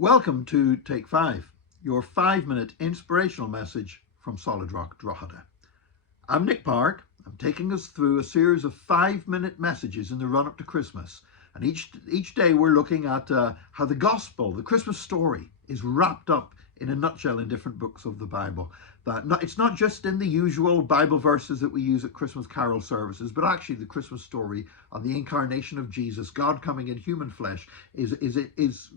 Welcome to Take 5, your 5-minute inspirational message from Solid Rock Drogheda. I'm Nick Park. I'm taking us through a series of 5-minute messages in the run-up to Christmas. And each day we're looking at how the gospel, the Christmas story, is wrapped up in a nutshell in different books of the Bible. It's not just in the usual Bible verses that we use at Christmas carol services, but actually the Christmas story on the incarnation of Jesus, God coming in human flesh,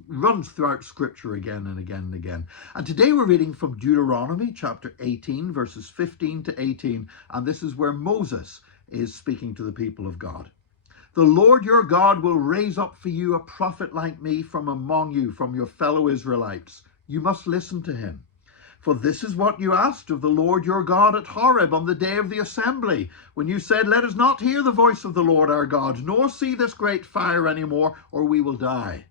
runs throughout Scripture again and again and again. And today we're reading from Deuteronomy chapter 18, verses 15 to 18, and this is where Moses is speaking to the people of God. The Lord your God will raise up for you a prophet like me from among you, from your fellow Israelites. You must listen to him. For this is what you asked of the Lord your God at Horeb on the day of the assembly, when you said, let us not hear the voice of the Lord our God, nor see this great fire any more, or we will die.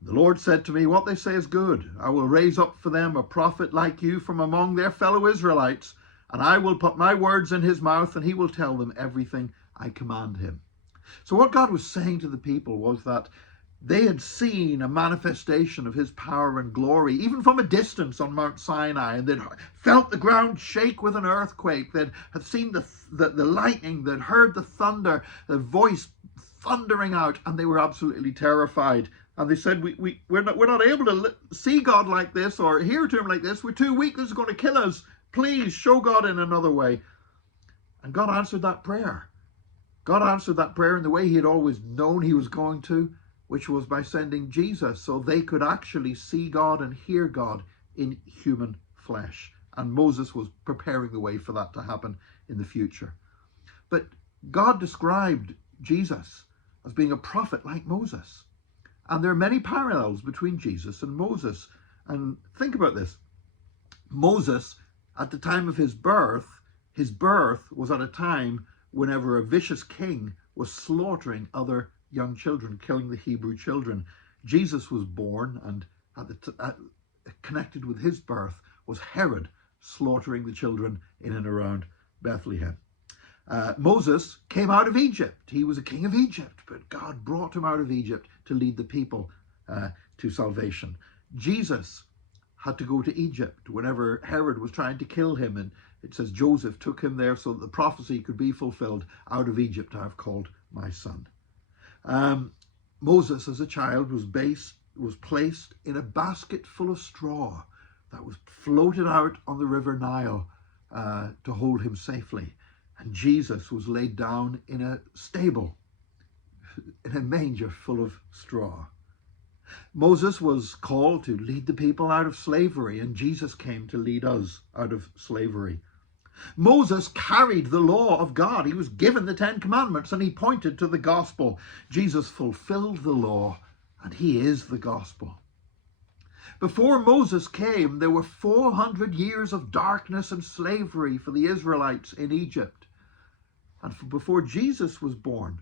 The Lord said to me, what they say is good. I will raise up for them a prophet like you from among their fellow Israelites, and I will put my words in his mouth, and he will tell them everything I command him. So what God was saying to the people was that they had seen a manifestation of his power and glory, even from a distance on Mount Sinai, and they'd felt the ground shake with an earthquake. They'd had seen the lightning, they'd heard the thunder, the voice thundering out, and they were absolutely terrified. And they said, we're not able to see God like this or hear to him like this. We're too weak. This is going to kill us. Please show God in another way. And God answered that prayer. God answered that prayer in the way he had always known he was going to, which was by sending Jesus so they could actually see God and hear God in human flesh. And Moses was preparing the way for that to happen in the future. But God described Jesus as being a prophet like Moses. And there are many parallels between Jesus and Moses. And think about this. Moses, at the time of his birth was at a time whenever a vicious king was slaughtering other young children, killing the Hebrew children. Jesus was born, and connected with his birth was Herod slaughtering the children in and around Bethlehem. Moses came out of Egypt. He was a king of Egypt, but God brought him out of Egypt to lead the people to salvation. Jesus had to go to Egypt whenever Herod was trying to kill him, and it says Joseph took him there so that the prophecy could be fulfilled. Out of Egypt I have called my son. Moses as a child was placed in a basket full of straw that was floated out on the river Nile to hold him safely. And Jesus was laid down in a stable, in a manger full of straw. Moses was called to lead the people out of slavery, and Jesus came to lead us out of slavery. Moses carried the law of God. He was given the 10 Commandments, and he pointed to the gospel. Jesus fulfilled the law, and he is the gospel. Before Moses came, there were 400 years of darkness and slavery for the Israelites in Egypt. And before Jesus was born,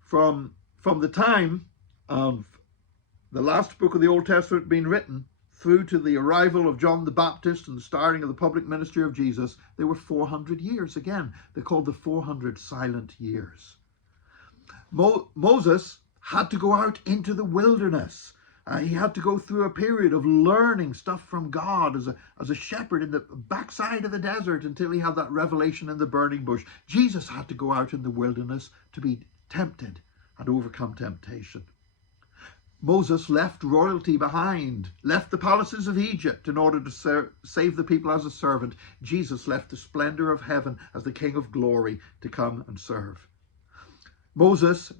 from the time of the last book of the Old Testament being written through to the arrival of John the Baptist and the starting of the public ministry of Jesus, there were 400 years. Again, they're called the 400 silent years. Moses had to go out into the wilderness. He had to go through a period of learning stuff from God as a shepherd in the backside of the desert until he had that revelation in the burning bush. Jesus had to go out in the wilderness to be tempted and overcome temptation. Moses left royalty behind, left the palaces of Egypt in order to save the people as a servant. Jesus left the splendor of heaven as the King of glory to come and serve. Moses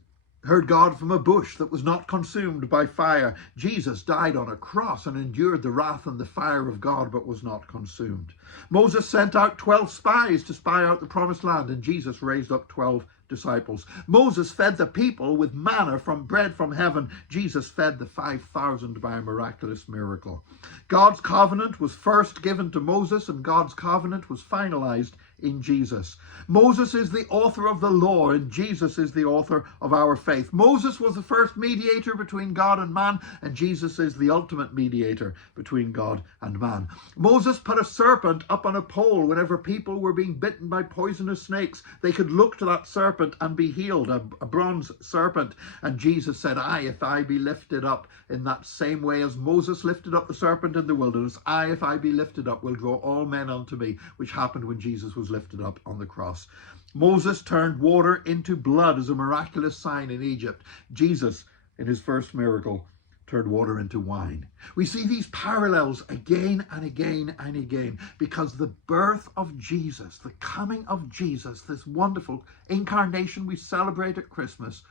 heard God from a bush that was not consumed by fire. Jesus died on a cross and endured the wrath and the fire of God, but was not consumed. Moses sent out 12 spies to spy out the promised land, and Jesus raised up 12 disciples. Moses fed the people with manna from bread from heaven. Jesus fed the 5,000 by a miraculous miracle. God's covenant was first given to Moses, and God's covenant was finalized in Jesus. Moses is the author of the law, and Jesus is the author of our faith. Moses was the first mediator between God and man, and Jesus is the ultimate mediator between God and man. Moses put a serpent up on a pole. Whenever people were being bitten by poisonous snakes, they could look to that serpent and be healed, a bronze serpent. And Jesus said, if I be lifted up in that same way as Moses lifted up the serpent in the wilderness, if I be lifted up, will draw all men unto me, which happened when Jesus was lifted up on the cross. Moses turned water into blood as a miraculous sign in Egypt. Jesus, in his first miracle, turned water into wine. We see these parallels again and again and again, because the birth of Jesus, the coming of Jesus, this wonderful incarnation we celebrate at Christmas,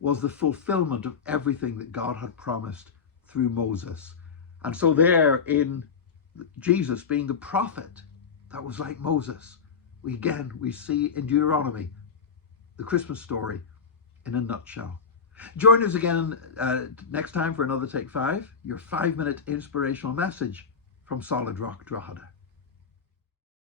was the fulfillment of everything that God had promised through Moses. And so there, in Jesus being the prophet that was like Moses, we see in Deuteronomy the Christmas story in a nutshell. Join us again next time for another Take 5, your 5-minute inspirational message from Solid Rock Drogheda.